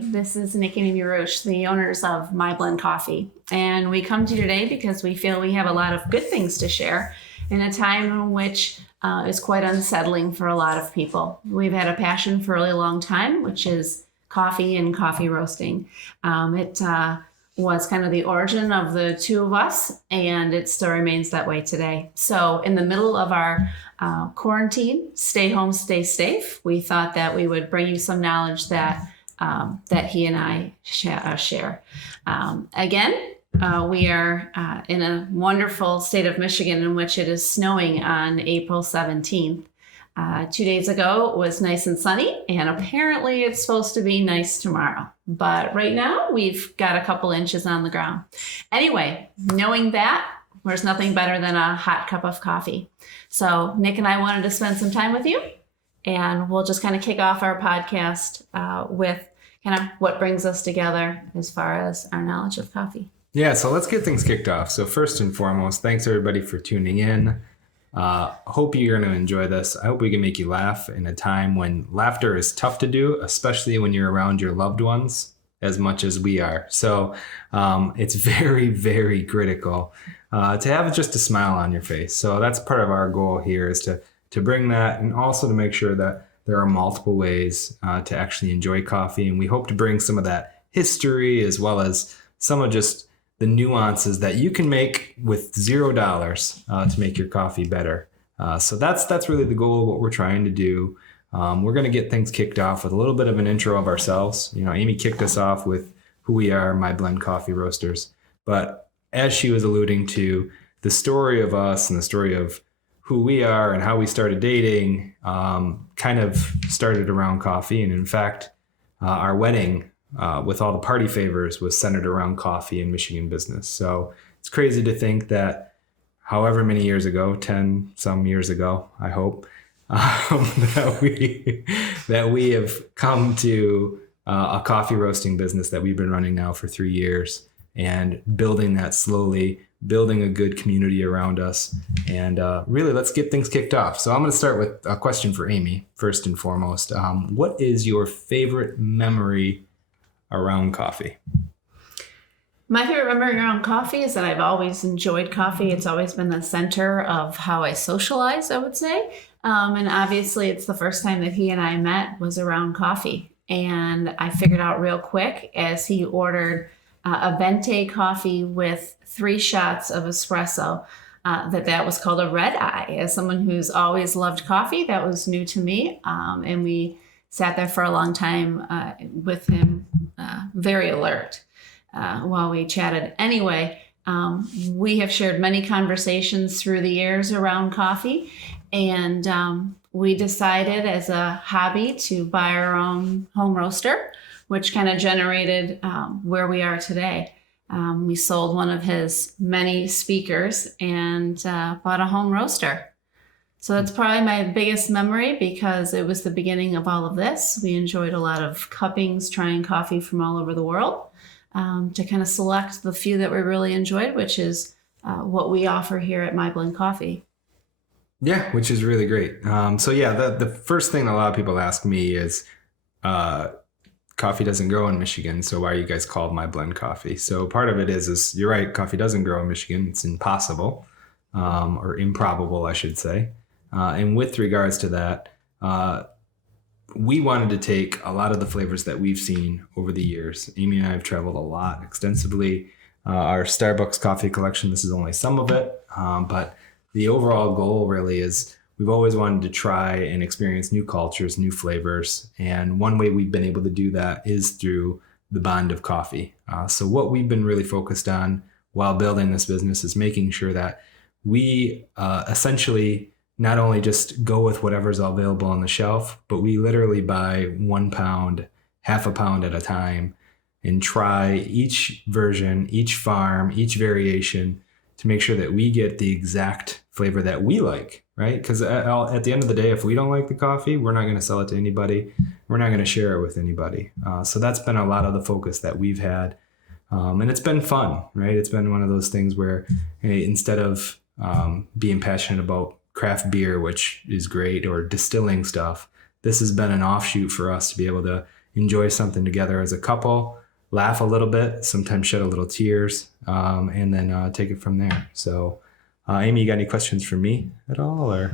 this is Nick and Amy Roche, the owners of MiBlend Coffee. And we come to you today because we feel we have a lot of good things to share in a time in which is quite unsettling for a lot of people. We've had a passion for a really long time, which is coffee and coffee roasting. It was kind of the origin of the two of us, and it still remains that way today. So in the middle of our quarantine, stay home, stay safe, we thought that we would bring you some knowledge that he and I share. Again, we are in a wonderful state of Michigan in which it is snowing on April 17th. 2 days ago, it was nice and sunny, and apparently it's supposed to be nice tomorrow. But right now, we've got a couple inches on the ground. Anyway, knowing that, there's nothing better than a hot cup of coffee. So Nick and I wanted to spend some time with you, and we'll just kind of kick off our podcast with kind of what brings us together as far as our knowledge of coffee. Yeah, so let's get things kicked off. So first and foremost, thanks everybody for tuning in. Hope you're going to enjoy this. I hope we can make you laugh in a time when laughter is tough to do, especially when you're around your loved ones as much as we are. So it's very, very critical to have just a smile on your face. So that's part of our goal here, is to bring that, and also to make sure that there are multiple ways to actually enjoy coffee. And we hope to bring some of that history, as well as some of just the nuances that you can make with $0 to make your coffee better. So that's really the goal of what we're trying to do. We're going to get things kicked off with a little bit of an intro of ourselves. You know, Amy kicked us off with who we are, MiBlend Coffee Roasters. But as she was alluding to, the story of us and the story of who we are and how we started dating kind of started around coffee. And in fact, our wedding with all the party favors was centered around coffee and Michigan business. So it's crazy to think that however many years ago, 10 some years ago, I hope, that we have come to a coffee roasting business that we've been running now for 3 years, and building that slowly, building a good community around us. And really, let's get things kicked off. So I'm going to start with a question for Amy, first and foremost. What is your favorite memory around coffee? My favorite memory around coffee is that I've always enjoyed coffee. It's always been the center of how I socialize, I would say. And obviously, it's the first time that he and I met was around coffee. And I figured out real quick, as he ordered a venti coffee with 3 shots of espresso, that was called a red eye. As someone who's always loved coffee, that was new to me. And we sat there for a long time with him, very alert, while we chatted. Anyway, we have shared many conversations through the years around coffee, and we decided as a hobby to buy our own home roaster, which kind of generated where we are today. We sold one of his many speakers and bought a home roaster. So that's probably my biggest memory, because it was the beginning of all of this. We enjoyed a lot of cuppings, trying coffee from all over the world, to kind of select the few that we really enjoyed, which is what we offer here at MiBlend Coffee. Yeah, which is really great. So yeah, the first thing a lot of people ask me is, coffee doesn't grow in Michigan, so why are you guys called MiBlend Coffee? So part of it is you're right, coffee doesn't grow in Michigan. It's impossible, or improbable, I should say. And with regards to that, we wanted to take a lot of the flavors that we've seen over the years. Amy and I have traveled a lot extensively. Our Starbucks coffee collection, this is only some of it. But the overall goal really is we've always wanted to try and experience new cultures, new flavors. And one way we've been able to do that is through the bond of coffee. So what we've been really focused on while building this business is making sure that we essentially not only just go with whatever's available on the shelf, but we literally buy 1 pound, half a pound at a time, and try each version, each farm, each variation to make sure that we get the exact flavor that we like, right? Because at the end of the day, if we don't like the coffee, we're not going to sell it to anybody. We're not going to share it with anybody. So that's been a lot of the focus that we've had. And it's been fun, right? It's been one of those things where, hey, instead of being passionate about craft beer, which is great, or distilling stuff, this has been an offshoot for us to be able to enjoy something together as a couple, laugh a little bit, sometimes shed a little tears, and then take it from there. So, Amy, you got any questions for me at all, or?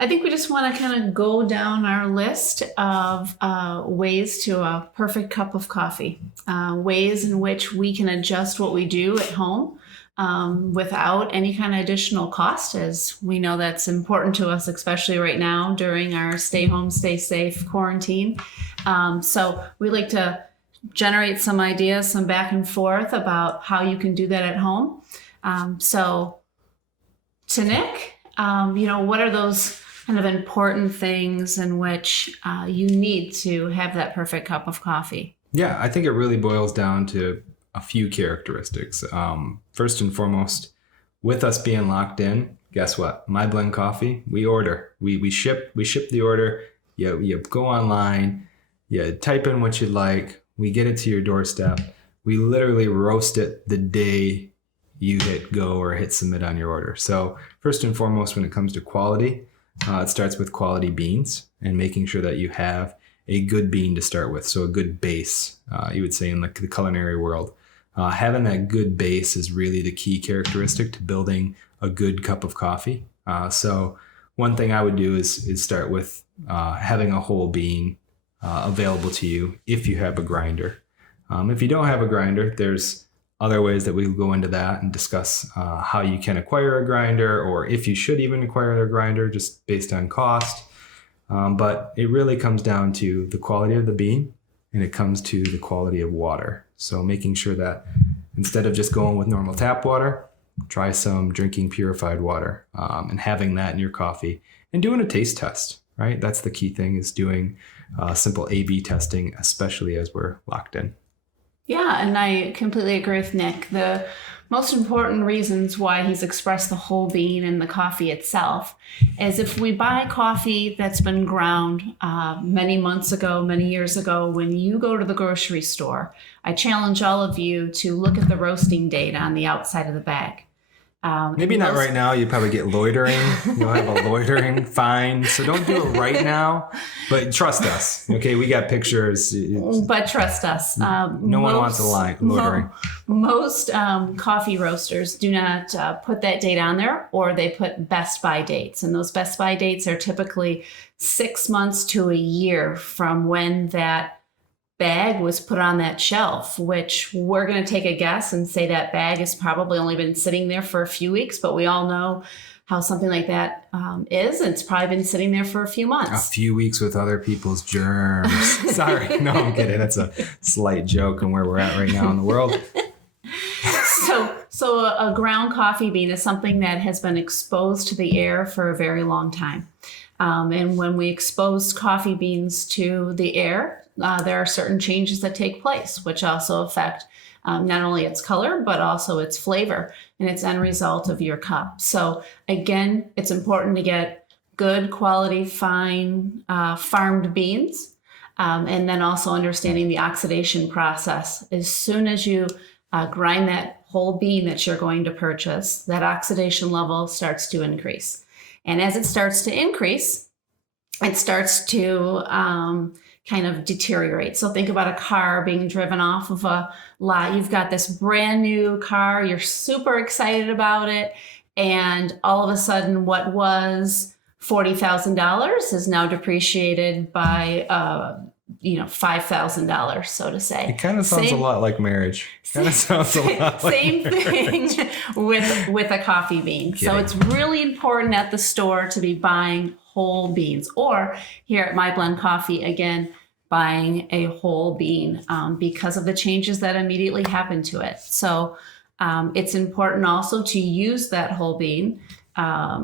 I think we just want to kind of go down our list of ways to a perfect cup of coffee, ways in which we can adjust what we do at home without any kind of additional cost, as we know that's important to us, especially right now during our stay home, stay safe quarantine. So we like to generate some ideas, some back and forth about how you can do that at home. So to Nick, what are those kind of important things in which you need to have that perfect cup of coffee? Yeah, I think it really boils down to a few characteristics. First and foremost, with us being locked in, guess what? MiBlend Coffee, we order. We ship the order. You go online, you type in what you'd like. We get it to your doorstep. We literally roast it the day you hit go or hit submit on your order. So first and foremost, when it comes to quality, it starts with quality beans and making sure that you have a good bean to start with. So a good base, you would say in the culinary world. Having that good base is really the key characteristic to building a good cup of coffee. So one thing I would do is start with having a whole bean available to you if you have a grinder. If you don't have a grinder, there's other ways that we will go into that and discuss how you can acquire a grinder, or if you should even acquire a grinder just based on cost. But it really comes down to the quality of the bean, and it comes to the quality of water. So making sure that instead of just going with normal tap water, try some drinking purified water, and having that in your coffee and doing a taste test, right? That's the key thing, is doing simple A/B testing, especially as we're locked in. Yeah, and I completely agree with Nick. The most important reasons why he's expressed the whole bean in the coffee itself is if we buy coffee that's been ground many months ago, many years ago, when you go to the grocery store, I challenge all of you to look at the roasting date on the outside of the bag. Maybe not right now. You probably get loitering. You'll have a loitering fine. So don't do it right now. But trust us. Okay, we got pictures. But trust us. No one wants a line loitering. Most coffee roasters do not put that date on there, or they put best by dates. And those best by dates are typically 6 months to a year from when that bag was put on that shelf, which we're going to take a guess and say that bag has probably only been sitting there for a few weeks, but we all know how something like that is. It's probably been sitting there for a few months. A few weeks with other people's germs. Sorry. No, I'm kidding. That's a slight joke on where we're at right now in the world. So a ground coffee bean is something that has been exposed to the air for a very long time. And when we expose coffee beans to the air, there are certain changes that take place, which also affect not only its color, but also its flavor and its end result of your cup. So again, it's important to get good quality, fine farmed beans, and then also understanding the oxidation process. As soon as you grind that whole bean that you're going to purchase, that oxidation level starts to increase. And as it starts to increase, it starts to kind of deteriorate. So think about a car being driven off of a lot. You've got this brand new car, you're super excited about it, and all of a sudden what was $40,000 is now depreciated by $5,000, so to say. It kind of sounds a lot like marriage. Kind of sounds a lot like same thing with a coffee bean. Kidding. So it's really important at the store to be buying whole beans, or here at MiBlend Coffee, again, buying a whole bean because of the changes that immediately happen to it. So it's important also to use that whole bean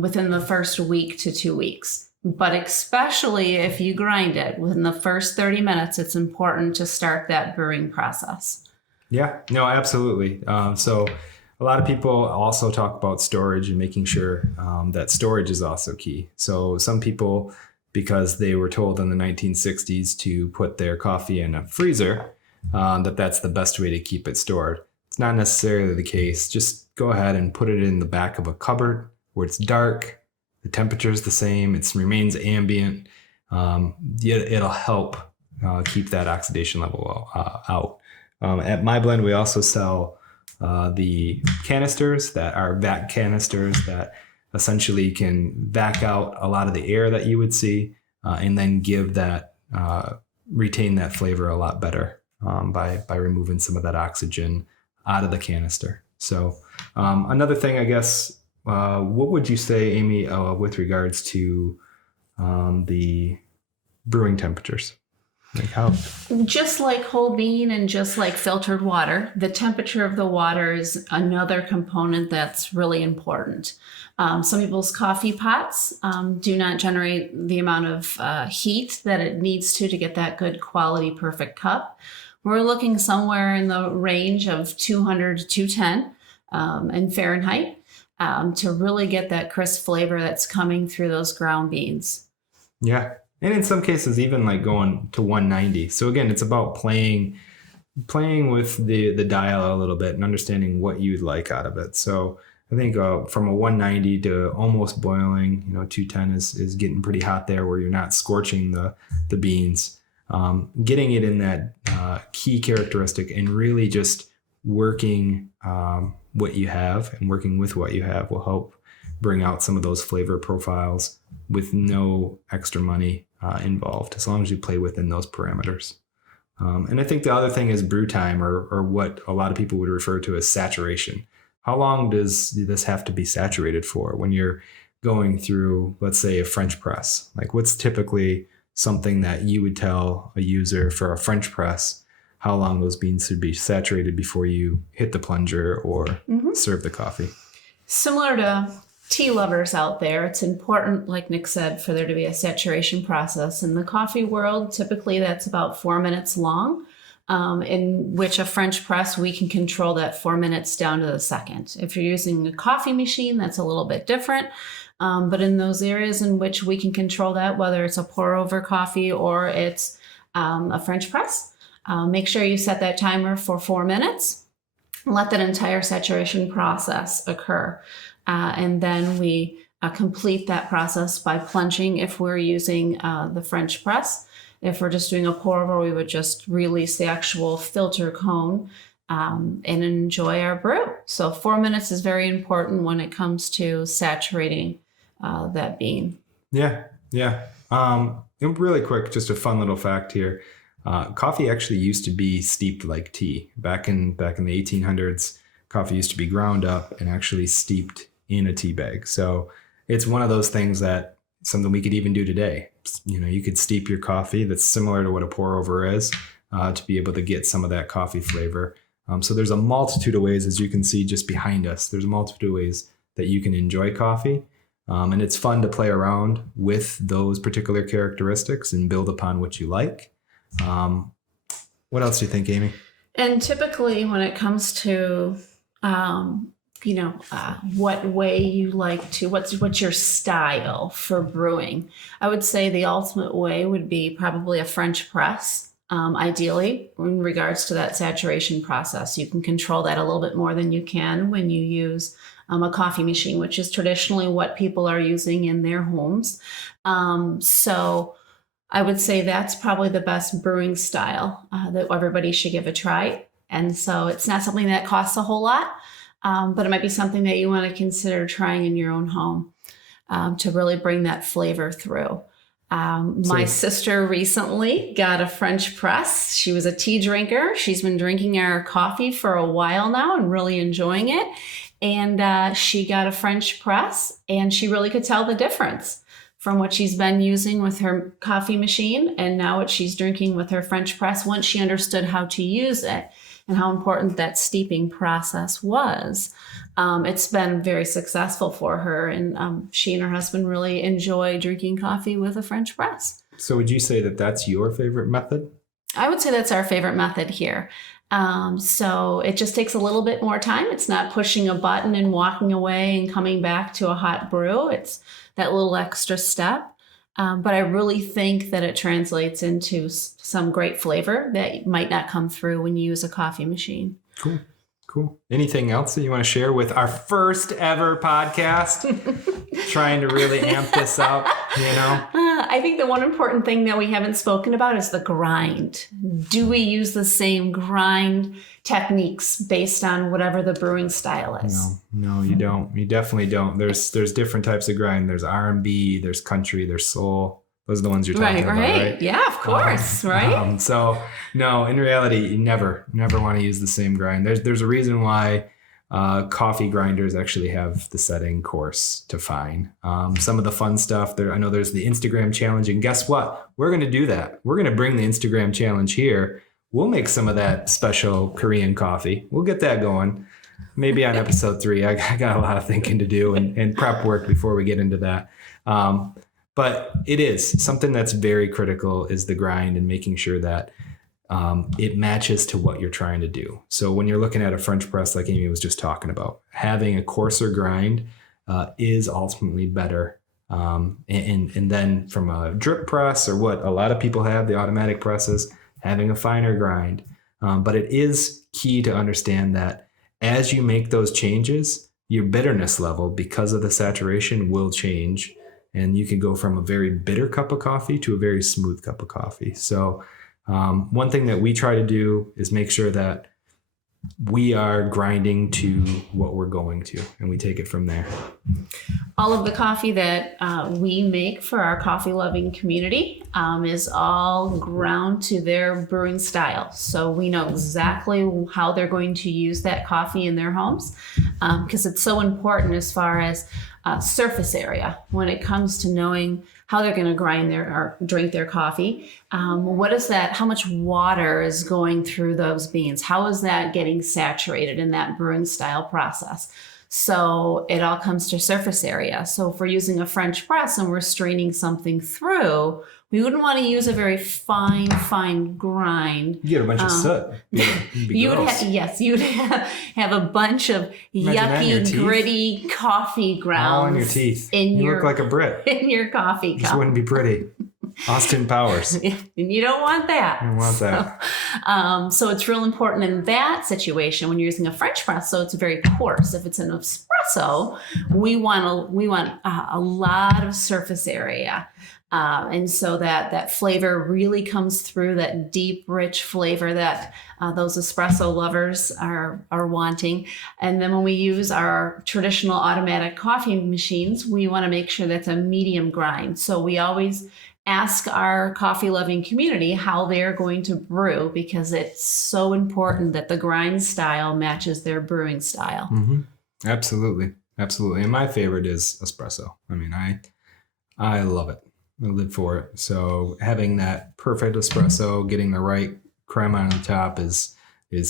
within the first week to 2 weeks. But especially if you grind it within the first 30 minutes, it's important to start that brewing process. Yeah, no, absolutely. So a lot of people also talk about storage and making sure that storage is also key. So some people, because they were told in the 1960s to put their coffee in a freezer, that's the best way to keep it stored. It's not necessarily the case. Just go ahead and put it in the back of a cupboard where it's dark, the temperature is the same, it remains ambient. It'll help keep that oxidation level out. At MiBlend, we also sell the canisters that are vac canisters that essentially can vac out a lot of the air that you would see and then give that, retain that flavor a lot better by removing some of that oxygen out of the canister. So another thing, I guess, what would you say, Amy, with regards to the brewing temperatures? Like how? Just like whole bean and just like filtered water, the temperature of the water is another component that's really important. Some people's coffee pots do not generate the amount of heat that it needs to get that good quality, perfect cup. We're looking somewhere in the range of 200 to 210 in Fahrenheit to really get that crisp flavor that's coming through those ground beans. Yeah. And in some cases, even like going to 190. So again, it's about playing with the dial a little bit and understanding what you'd like out of it. So I think from a 190 to almost boiling, 210 is getting pretty hot there where you're not scorching the beans. Getting it in that key characteristic and really just working what you have and working with what you have will help bring out some of those flavor profiles with no extra money involved, as long as you play within those parameters. And I think the other thing is brew time, or what a lot of people would refer to as saturation. How long does this have to be saturated for when you're going through, let's say, a French press? Like, what's typically something that you would tell a user for a French press, how long those beans should be saturated before you hit the plunger or serve the coffee? Similar to tea lovers out there, it's important, like Nick said, for there to be a saturation process. In the coffee world, typically that's about 4 minutes long, in which a French press, we can control that 4 minutes down to the second. If you're using a coffee machine, that's a little bit different. But in those areas in which we can control that, whether it's a pour over coffee or it's a French press, make sure you set that timer for 4 minutes. Let that entire saturation process occur. And then we complete that process by plunging if we're using the French press. If we're just doing a pour over, we would just release the actual filter cone and enjoy our brew. So 4 minutes is very important when it comes to saturating that bean. Yeah. Really quick, just a fun little fact here. Coffee actually used to be steeped like tea. Back in the 1800s, coffee used to be ground up and actually steeped in a tea bag. So it's one of those things that something we could even do today. You could steep your coffee. That's similar to what a pour over is to be able to get some of that coffee flavor. So there's a multitude of ways, as you can see just behind us, there's a multitude of ways that you can enjoy coffee. And it's fun to play around with those particular characteristics and build upon what you like. What else do you think, Amy? And typically when it comes to what way you like to, what's your style for brewing? I would say the ultimate way would be probably a French press. Ideally, in regards to that saturation process, you can control that a little bit more than you can when you use a coffee machine, which is traditionally what people are using in their homes. So I would say that's probably the best brewing style that everybody should give a try. And so it's not something that costs a whole lot. But it might be something that you want to consider trying in your own home to really bring that flavor through. My sister recently got a French press. She was a tea drinker. She's been drinking our coffee for a while now and really enjoying it. And she got a French press and she really could tell the difference from what she's been using with her coffee machine and now what she's drinking with her French press once she understood how to use it and how important that steeping process was. It's been very successful for her, and she and her husband really enjoy drinking coffee with a French press. So would you say that that's your favorite method? I would say that's our favorite method here. So it just takes a little bit more time. It's not pushing a button and walking away and coming back to a hot brew. It's that little extra step. But I really think that it translates into some great flavor that might not come through when you use a coffee machine. Cool. Anything else that you want to share with our first ever podcast? Trying to really amp this up, I think the one important thing that we haven't spoken about is the grind. Do we use the same grind techniques based on whatever the brewing style is? No, you don't. You definitely don't. There's different types of grind. There's R&B, there's country, there's soul. Those are the ones you're talking about, right? Yeah, of course, right? So no, in reality, you never want to use the same grind. There's a reason why coffee grinders actually have the setting coarse to fine. Some of the fun stuff there. I know there's the Instagram challenge, and guess what? We're going to do that. We're going to bring the Instagram challenge here. We'll make some of that special Korean coffee. We'll get that going. Maybe on episode 3. I got a lot of thinking to do and prep work before we get into that. But it is something that's very critical is the grind and making sure that it matches to what you're trying to do. So when you're looking at a French press, like Amy was just talking about, having a coarser grind is ultimately better. And then from a drip press or what a lot of people have, the automatic presses, having a finer grind. But it is key to understand that as you make those changes, your bitterness level, because of the saturation, will change. And you can go from a very bitter cup of coffee to a very smooth cup of coffee. So one thing that we try to do is make sure that we are grinding to what we're going to, and we take it from there. All of the coffee that we make for our coffee loving community is all ground to their brewing style. So we know exactly how they're going to use that coffee in their homes, because it's so important as far as surface area when it comes to knowing how they're going to grind their or drink their coffee. What is that? How much water is going through those beans? How is that getting saturated in that brewing style process? So it all comes to surface area. So if we're using a French press and we're straining something through, we wouldn't want to use a very fine grind. You get a bunch of soot. You would have a bunch of yucky, gritty coffee grounds all on your teeth. You look like a Brit in your coffee cup. This wouldn't be pretty. Austin Powers. And you don't want that. You don't want that. So it's real important in that situation when you're using a French press. So it's very coarse. If it's an espresso, we want a lot of surface area. And so that flavor really comes through, that deep, rich flavor that those espresso lovers are wanting. And then when we use our traditional automatic coffee machines, we want to make sure that's a medium grind. So we always ask our coffee loving community how they're going to brew, because it's so important that the grind style matches their brewing style. Mm-hmm. Absolutely. And my favorite is espresso. I mean, I love it. I live for it. So having that perfect espresso, getting the right crema on the top is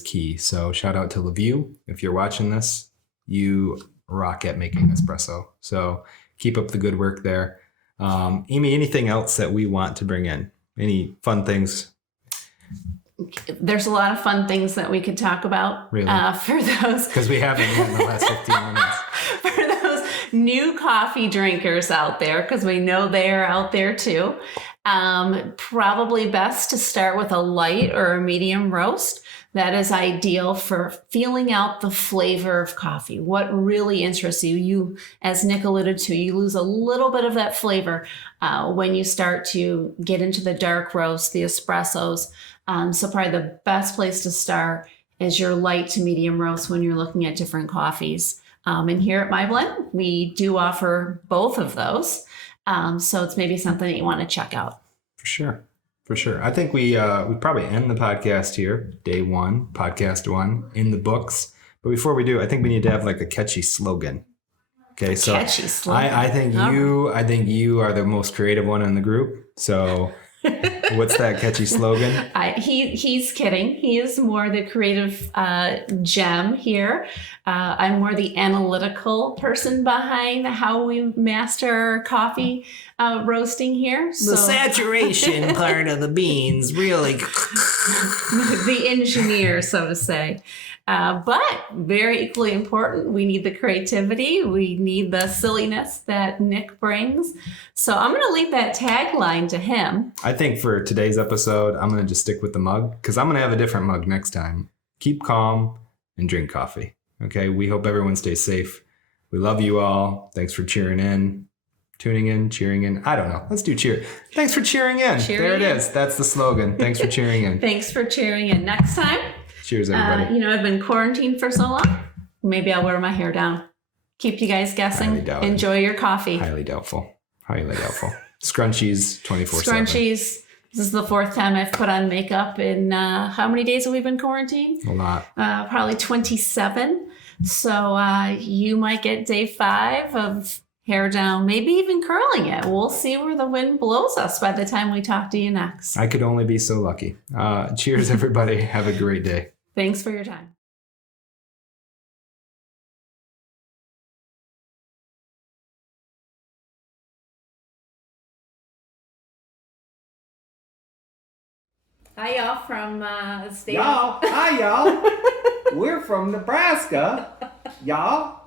key. So shout out to LaView. If you're watching this, you rock at making espresso. So keep up the good work there. Amy, anything else that we want to bring in? Any fun things? There's a lot of fun things that we could talk about. Really? For those. Because we haven't yet in the last 15 minutes. For those new coffee drinkers out there, because we know they're out there too. Probably best to start with a light or a medium roast. That is ideal for feeling out the flavor of coffee. What really interests you. You, as Nick alluded to, you lose a little bit of that flavor when you start to get into the dark roast, the espressos. So probably the best place to start is your light to medium roast when you're looking at different coffees. And here at MiBlend, we do offer both of those. So it's maybe something that you want to check out. For sure. I think we probably end the podcast here. Day 1, podcast 1 in the books. But before we do, I think we need to have like a catchy slogan. Okay, so catchy slogan. I think you are the most creative one in the group. So what's that catchy slogan? He's kidding. He is more the creative gem here. I'm more the analytical person behind how we master our coffee roasting here. The saturation part of the beans, really. The engineer, so to say. But very equally important, we need the creativity. We need the silliness that Nick brings. So I'm going to leave that tagline to him. I think for today's episode, I'm going to just stick with the mug, because I'm going to have a different mug next time. Keep calm and drink coffee. Okay, we hope everyone stays safe. We love you all. Thanks for cheering in. tuning in, cheering in. I don't know. Let's do cheer. Thanks for cheering in. There it is. That's the slogan. Thanks for cheering in. Thanks for cheering in. Next time, Cheers, everybody. I've been quarantined for so long. Maybe I'll wear my hair down. Keep you guys guessing. Highly doubt it. Enjoy your coffee. Highly doubtful. Highly doubtful. Scrunchies 24/7. Scrunchies. This is the 4th time I've put on makeup in how many days have we been quarantined? A lot. Probably 27. So you might get day 5 of hair down, maybe even curling it. We'll see where the wind blows us by the time we talk to you next. I could only be so lucky. Cheers, everybody. Have a great day. Thanks for your time. Hi, y'all, from the state. Y'all, hi y'all. We're from Nebraska, y'all.